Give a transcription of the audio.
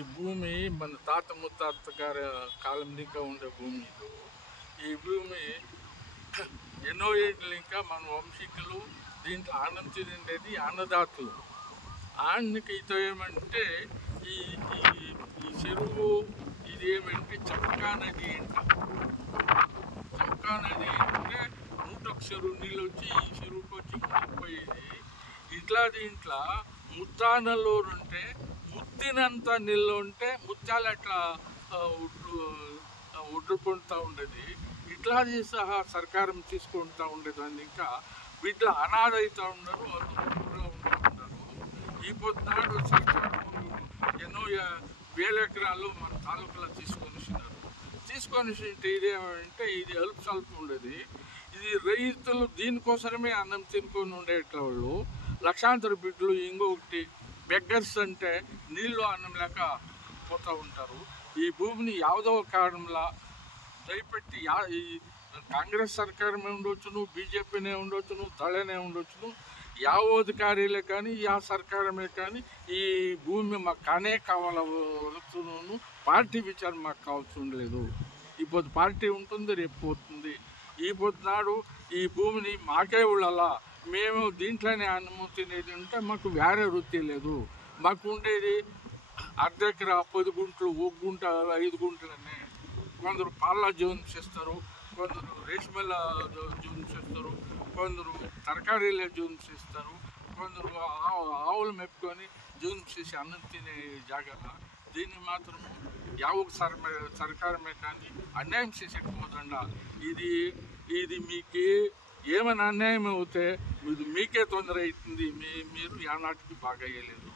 ఈ భూమి మన తాత ముత్తాత గారి కాలం ఇంకా ఉండే భూమి ఇది. ఈ భూమి ఎన్నో ఏళ్ళు ఇంకా మన వంశీకులు దీంట్లో ఆనందం తినేది అన్నదాతలు. ఆయనకితో ఏమంటే ఈ ఈ చెరువు ఇది ఏమంటే చంకా నది అంట. చంకా నది అంటే 101 చెరువు నీళ్ళు వచ్చి ఈ చెరువుకి వచ్చి పోయేది. ఇట్లా దీంట్లో ముత్తానలో ఉంటే ముత్తినంత నీళ్ళు ఉంటే ముత్యాలు అట్లా ఉడ్డుకుంటూ ఉండేది. ఇట్లా సహా సర్కారం తీసుకుంటూ ఉండేది. అని ఇంకా వీటిలో అనాథ అవుతూ ఉన్నారు, ఊళ్ళో ఉంటూ ఉన్నారు. ఈ పొద్దునాడు సర్కారు ఎన్నో వేల ఎకరాలు మన తాలూకులో తీసుకొని ఇదేమంటే ఇది అల్పు సల్పు ఉండేది. ఇది రైతులు దీనికోసమే అన్నం తినుకొని ఉండేట్ల వాళ్ళు లక్షాంతర బిడ్డలు. ఇంకొకటి బెగ్గర్స్ అంటే నీళ్ళు అన్నం లేక పోతూ ఉంటారు. ఈ భూమిని యావదో కారణంలో దయపెట్టి ఈ కాంగ్రెస్ సర్కారమే ఉండొచ్చును, బీజేపీనే ఉండొచ్చును, దళనే ఉండొచ్చును, ಯಾವ అధికారులే కానీ యా సర్కారమే కానీ ఈ భూమి మాకు కానే కావాలను పార్టీ విచారం మాకు కావాల్సి ఉండలేదు. ఇప్పుడు పార్టీ ఉంటుంది, రేపు పోతుంది. ఈ పొద్దునాడు ఈ భూమిని మాకే ఉళ్ళాలా, మేము దీంట్లోనే అన్నం తినేది ఉంటే మాకు వేరే వృత్తి లేదు. మాకు ఉండేది అర్ధ ఎకరా 10 గుంటలు, 1 గుంట, 5 గుంటలనే. కొందరు పాల జీవనం చేస్తారు, కొందరు రేష్మల జీవనం చేస్తారు, కొందరు తరకారీల జీవనం చేస్తారు, కొందరు ఆవులు మెప్పుకొని జీవనం చేసి అన్నం తినే జాగ్రత్త. దీన్ని మాత్రం యావకు సర్కారమే కానీ అన్యాయం చేసేకపోతుండ. ఇది మీకు ఏమైనా అన్యాయం అవుతే మీకే తొందర అవుతుంది. మీరు ఏనాటికి బాగా అయ్యలేదు.